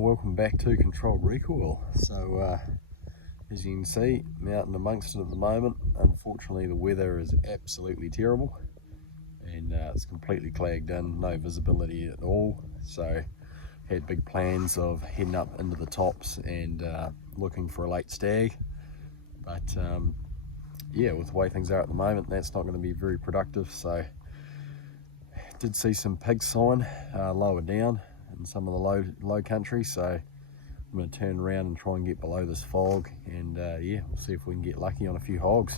welcome back to Controlled Recoil. So as you can see, I'm out and amongst it at the moment. Unfortunately the weather is absolutely terrible and it's completely clagged in, no visibility at all. So had big plans of heading up into the tops and looking for a late stag, but yeah, with the way things are at the moment, that's not going to be very productive. So did see some pig sign lower down in some of the low country, so I'm going to turn around and try and get below this fog, and yeah, we'll see if we can get lucky on a few hogs.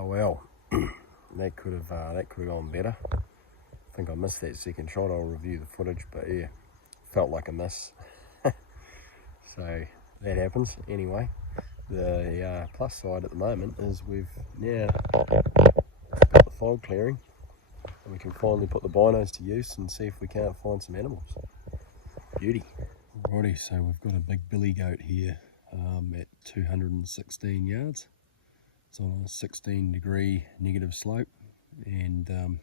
Well, that could have gone better. I think I missed that second shot. I'll review the footage, but yeah, felt like a miss. So that happens. Anyway, the plus side at the moment is we've now got the fog clearing, and we can finally put the binos to use and see if we can't find some animals. Beauty. Alrighty, so we've got a big billy goat here at 216 yards. It's on a 16-degree negative slope and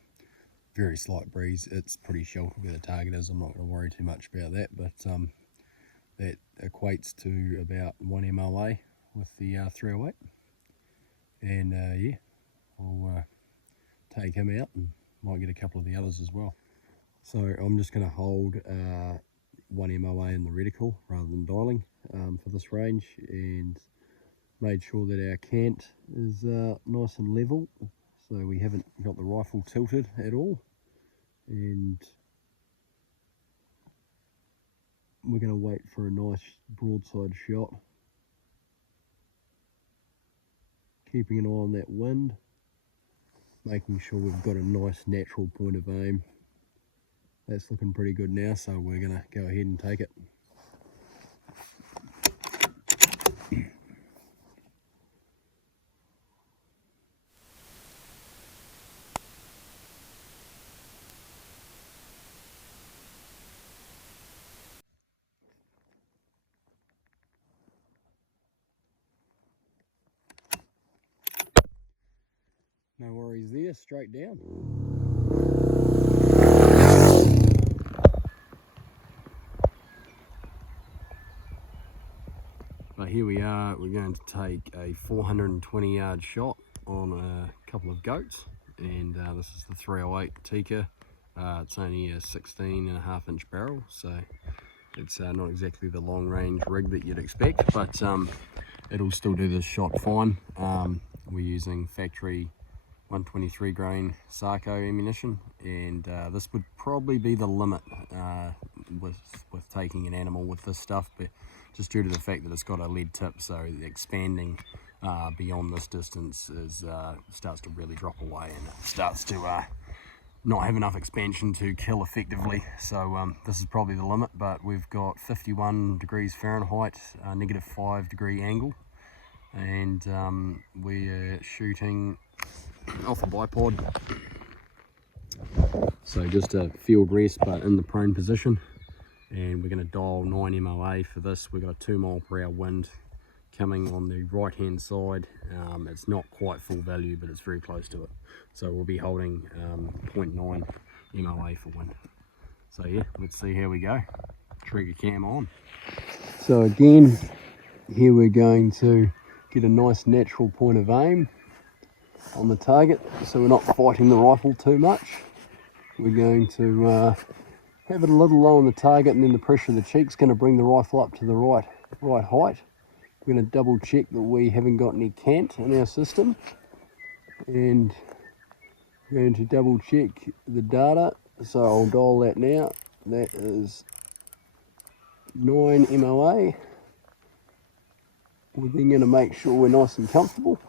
very slight breeze. It's pretty sheltered where the target is. I'm not going to worry too much about that, but that equates to about 1 MOA with the 308. And yeah, I'll take him out and might get a couple of the others as well. So I'm just going to hold 1 MOA in the reticle rather than dialing for this range, and made sure that our cant is nice and level, so we haven't got the rifle tilted at all, and we're going to wait for a nice broadside shot, keeping an eye on that wind, making sure we've got a nice natural point of aim. That's looking pretty good now, so we're going to go ahead and take it. No worries there, straight down. But here we are, we're going to take a 420 yard shot on a couple of goats, and this is the 308 Tikka. It's only a 16.5 inch barrel, so it's not exactly the long range rig that you'd expect, but it'll still do this shot fine. We're using factory 123 grain Sarco ammunition, and this would probably be the limit with taking an animal with this stuff, but just due to the fact that it's got a lead tip, so expanding beyond this distance is starts to really drop away, and it starts to not have enough expansion to kill effectively. So this is probably the limit, but we've got 51 degrees Fahrenheit, -5 degree angle, and we're shooting off a bipod, so just a field rest but in the prone position, and we're going to dial 9 MOA for this. We've got a 2 mile per hour wind coming on the right hand side. It's not quite full value, but it's very close to it, so we'll be holding 0.9 MOA for wind. So yeah, let's see how we go. Trigger cam on. So again, here we're going to get a nice natural point of aim on the target, so we're not fighting the rifle too much. We're going to have it a little low on the target, and then the pressure of the cheek's going to bring the rifle up to the right height. We're going to double check that we haven't got any cant in our system, and we're going to double check the data. So I'll dial that now. That is 9 MOA. We're then going to make sure we're nice and comfortable.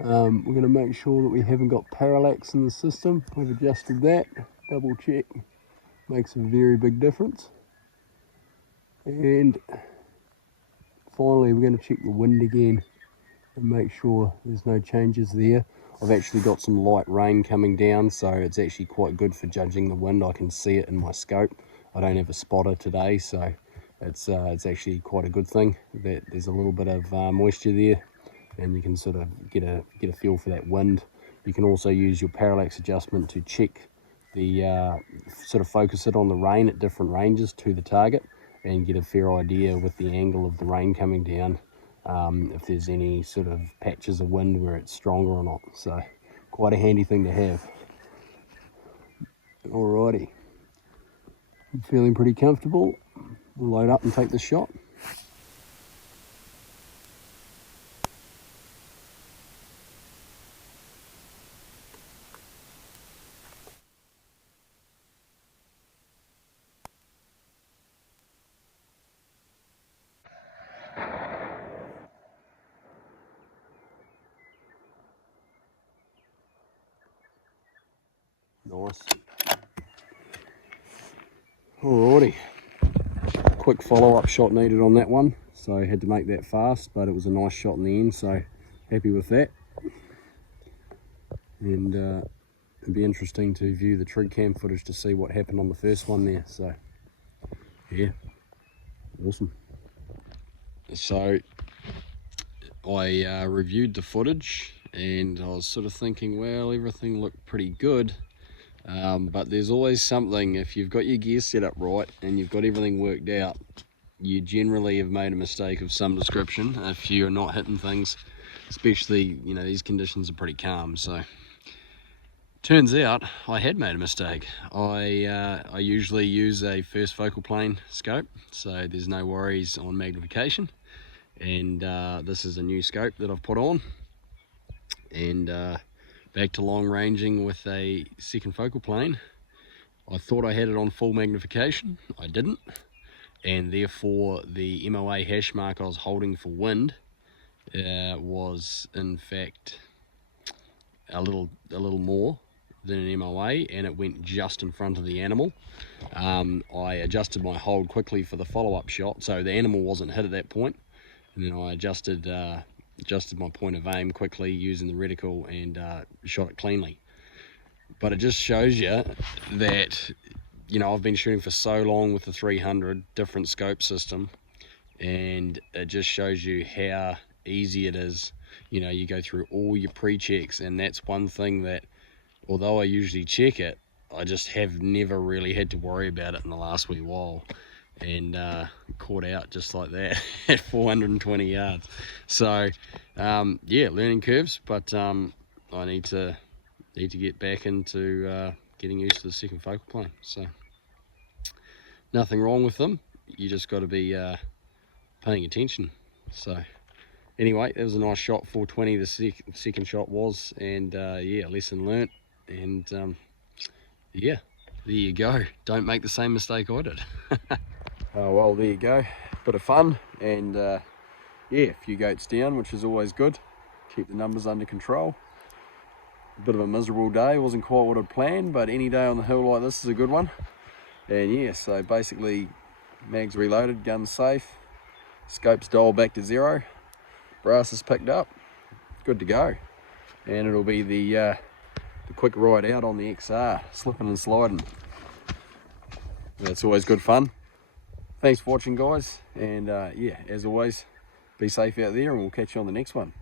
We're going to make sure that we haven't got parallax in the system. We've adjusted that. Double check. Makes a very big difference. And finally, we're going to check the wind again and make sure there's no changes there. I've actually got some light rain coming down, so it's actually quite good for judging the wind. I can see it in my scope. I don't have a spotter today, so it's actually quite a good thing that there's a little bit of moisture there, and you can sort of get a feel for that wind. You can also use your parallax adjustment to check the sort of focus it on the rain at different ranges to the target, and get a fair idea with the angle of the rain coming down, if there's any sort of patches of wind where it's stronger or not. So quite a handy thing to have. Alrighty, I'm feeling pretty comfortable. We'll load up and take the shot. Nice. Alrighty. Quick follow-up shot needed on that one, so I had to make that fast, but it was a nice shot in the end, so happy with that. And it'd be interesting to view the TRIGGERCAM footage to see what happened on the first one there. So yeah, awesome. So I reviewed the footage, and I was sort of thinking, well, everything looked pretty good. But there's always something. If you've got your gear set up right and you've got everything worked out, you generally have made a mistake of some description if you're not hitting things, especially, you know, these conditions are pretty calm. So turns out I had made a mistake. I usually use a first focal plane scope, so there's no worries on magnification, and this is a new scope that I've put on, and back to long ranging with a second focal plane. I thought I had it on full magnification. I didn't, and therefore the MOA hash mark I was holding for wind was in fact a little more than an MOA, and it went just in front of the animal. I adjusted my hold quickly for the follow-up shot, so the animal wasn't hit at that point, and then I adjusted my point of aim quickly using the reticle and shot it cleanly. But it just shows you that, you know, I've been shooting for so long with the 300 different scope system, and it just shows you how easy it is. You know, you go through all your pre-checks, and that's one thing that, although I usually check it, I just have never really had to worry about it in the last wee while, and caught out just like that at 420 yards. So yeah, learning curves, but I need to get back into getting used to the second focal plane. So nothing wrong with them, you just got to be paying attention. So anyway, it was a nice shot, 420 the second shot was, and yeah, lesson learnt. And yeah, there you go. Don't make the same mistake I did. Oh well, there you go, bit of fun, and yeah, a few goats down, which is always good. Keep the numbers under control. A bit of a miserable day, wasn't quite what I'd planned, but any day on the hill like this is a good one. And yeah, so basically mags reloaded, gun safe, scopes dialed back to 0, brass is picked up, good to go. And it'll be the quick ride out on the XR, slipping and sliding. That's always good fun. Thanks for watching, guys, and yeah, as always, be safe out there, and we'll catch you on the next one.